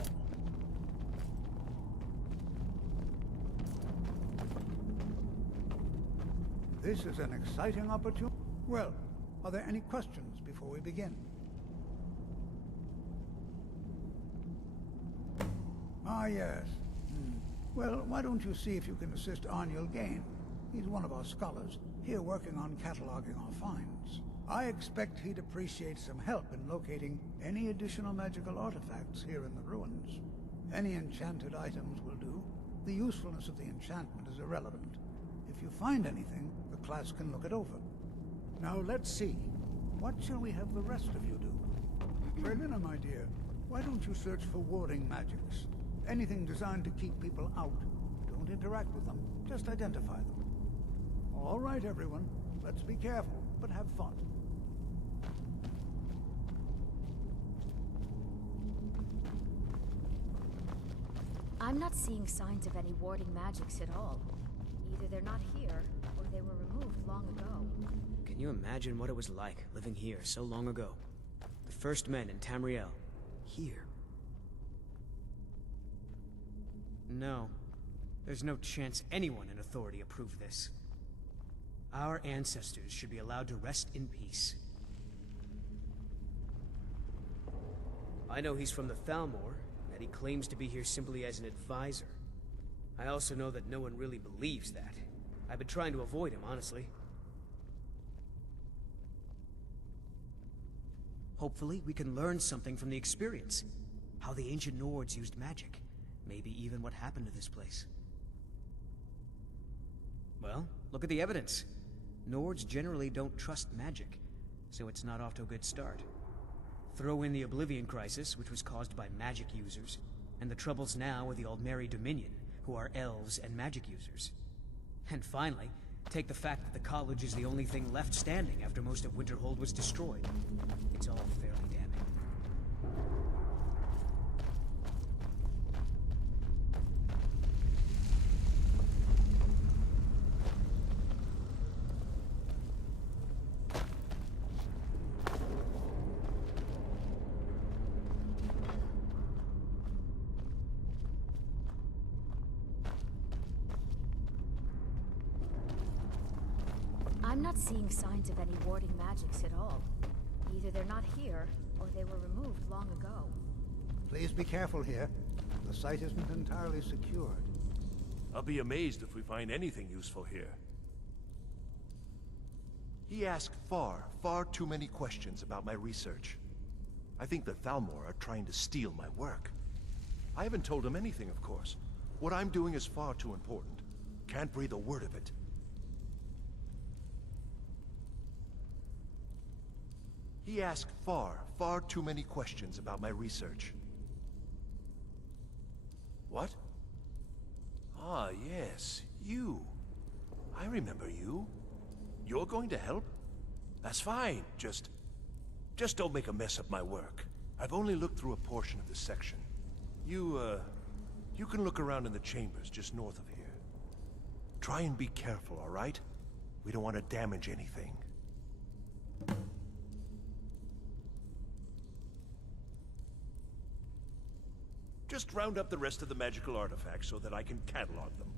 all. This is an exciting opportunity. Well, are there any questions before we begin? Ah, yes. Well, why don't you see if you can assist Arniel Gain? He's one of our scholars, here working on cataloging our finds. I expect he'd appreciate some help in locating any additional magical artifacts here in the ruins. Any enchanted items will do. The usefulness of the enchantment is irrelevant. If you find anything, the class can look it over. Now let's see. What shall we have the rest of you do? Berlina, my dear, why don't you search for warding magics? Anything designed to keep people out. Don't interact with them, just identify them. All right, everyone. Let's be careful, but have fun. I'm not seeing signs of any warding magics at all. Either they're not here, or they were removed long ago. Can you imagine what it was like, living here so long ago? The first men in Tamriel. Here. No. There's no chance anyone in authority approved this. Our ancestors should be allowed to rest in peace. I know he's from the Thalmor, and that he claims to be here simply as an advisor. I also know that no one really believes that. I've been trying to avoid him, honestly. Hopefully, we can learn something from the experience. How the ancient Nords used magic. Maybe even what happened to this place. Well, look at the evidence. Nords generally don't trust magic, so it's not off to a good start. Throw in the Oblivion Crisis, which was caused by magic users, and the troubles now with the Aldmeri Dominion, who are elves and magic users. And finally, take the fact that the college is the only thing left standing after most of Winterhold was destroyed. It's all fairly damning. I'm not seeing signs of any warding magics at all. Either they're not here, or they were removed long ago. Please be careful here. The site isn't entirely secured. I'll be amazed if we find anything useful here. He asked far too many questions about my research. I think the Thalmor are trying to steal my work. I haven't told him anything, of course. What I'm doing is far too important. Can't breathe a word of it. He asked far too many questions about my research. What? Ah, yes, you. I remember you. You're going to help? That's fine, just don't make a mess of my work. I've only looked through a portion of this section. You can look around in the chambers just north of here. Try and be careful, all right? We don't want to damage anything. Just round up the rest of the magical artifacts so that I can catalog them.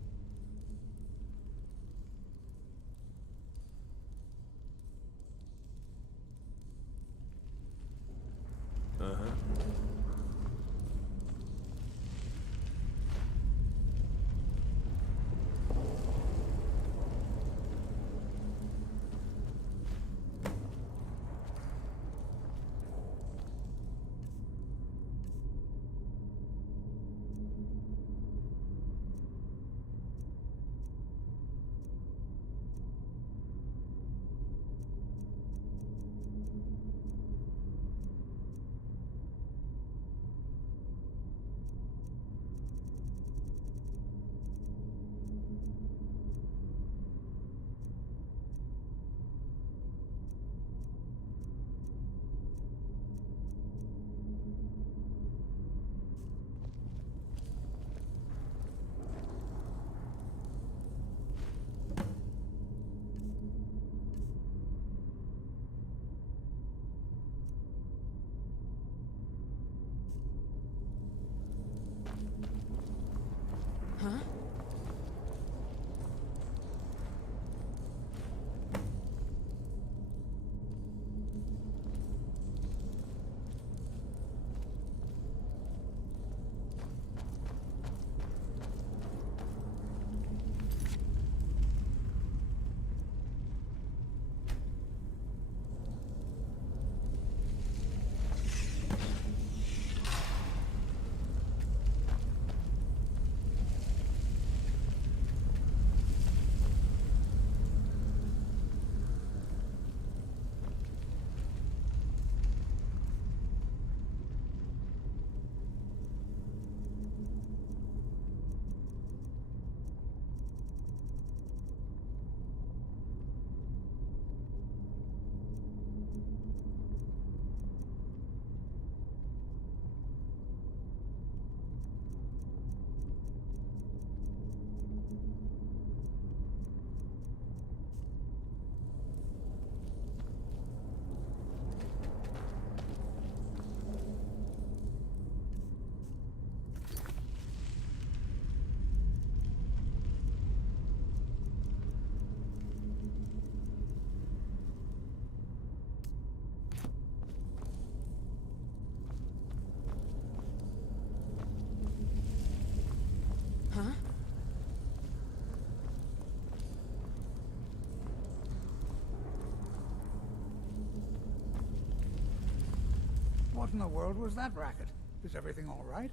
What in the world was that racket? Is everything all right?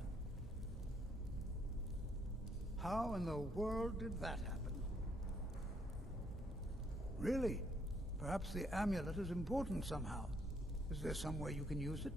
How in the world did that happen? Really? Perhaps the amulet is important somehow. Is there some way you can use it?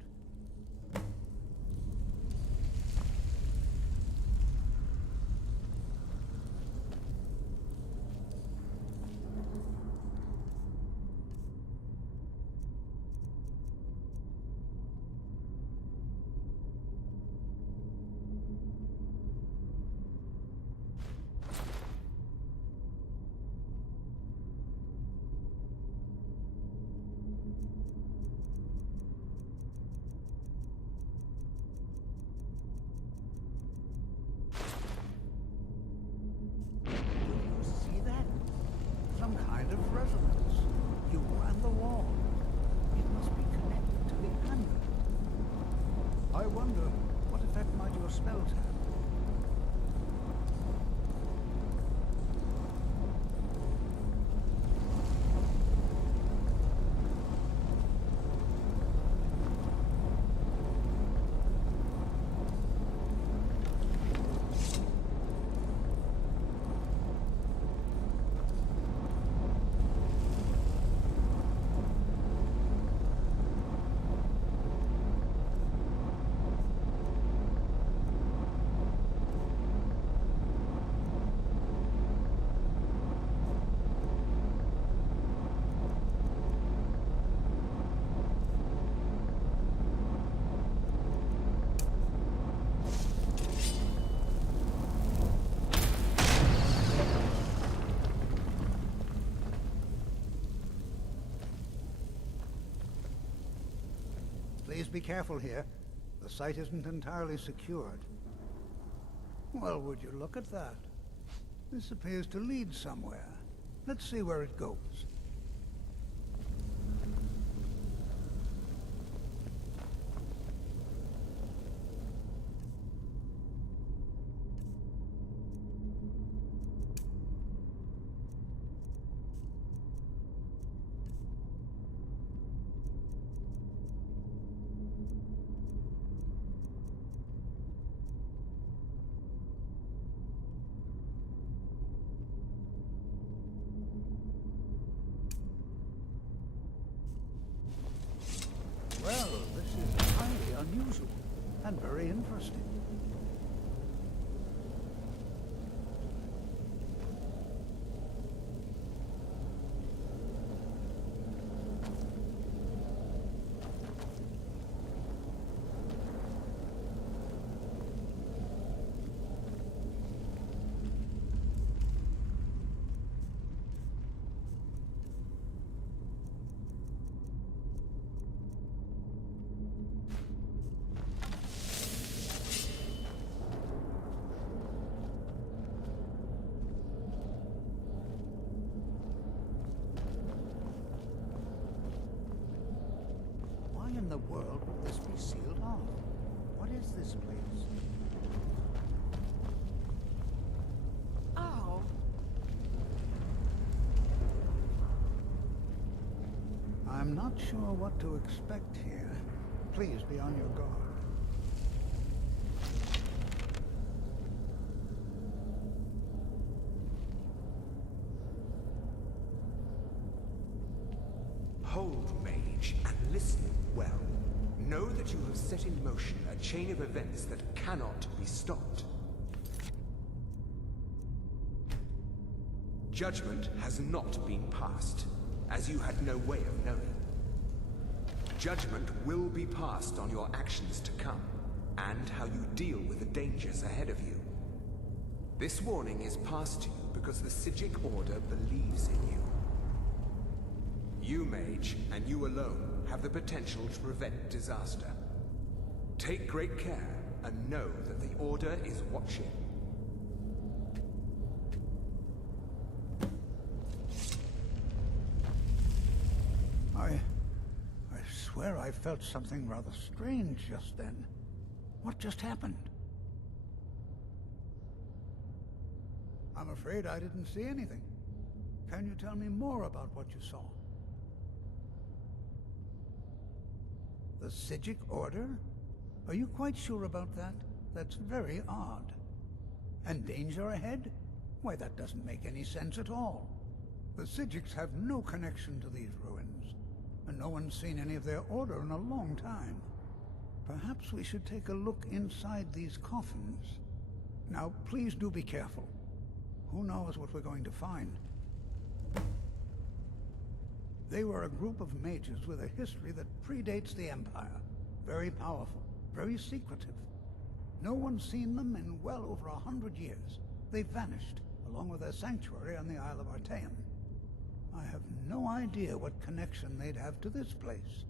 Resonance. You and the wall. It must be connected to the amulet. I wonder, what effect might your spells have? Please be careful here. The site isn't entirely secured. Well, would you look at that? This appears to lead somewhere. Let's see where it goes. Well, this is highly unusual and very interesting. In the world will this be sealed off? What is this place? Oh. I'm not sure what to expect here. Please be on your guard. Hold, mage, and listen well. Know that you have set in motion a chain of events that cannot be stopped. Judgment has not been passed, as you had no way of knowing. Judgment will be passed on your actions to come, and how you deal with the dangers ahead of you. This warning is passed to you because the Psijic Order believes in you. You, mage, and you alone, have the potential to prevent disaster. Take great care, and know that the Order is watching. I swear I felt something rather strange just then. What just happened? I'm afraid I didn't see anything. Can you tell me more about what you saw? The Psijic Order? Are you quite sure about that? That's very odd. And danger ahead? Why, that doesn't make any sense at all. The Psijics have no connection to these ruins, and no one's seen any of their order in a long time. Perhaps we should take a look inside these coffins. Now, please do be careful. Who knows what we're going to find? They were a group of mages with a history that predates the Empire. Very powerful, very secretive. No one's seen them in well over 100 years. They've vanished, along with their sanctuary on the Isle of Artaeum. I have no idea what connection they'd have to this place.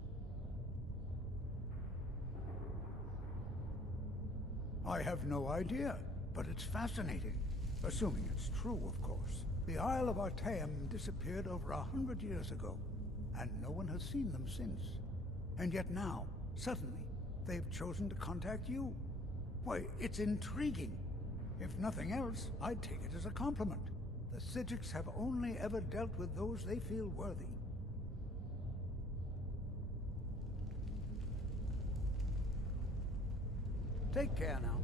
I have no idea, but it's fascinating. Assuming it's true, of course. The Isle of Artaeum disappeared over 100 years ago, and no one has seen them since. And yet now, suddenly, they've chosen to contact you. Why, it's intriguing. If nothing else, I'd take it as a compliment. The Psijics have only ever dealt with those they feel worthy. Take care now.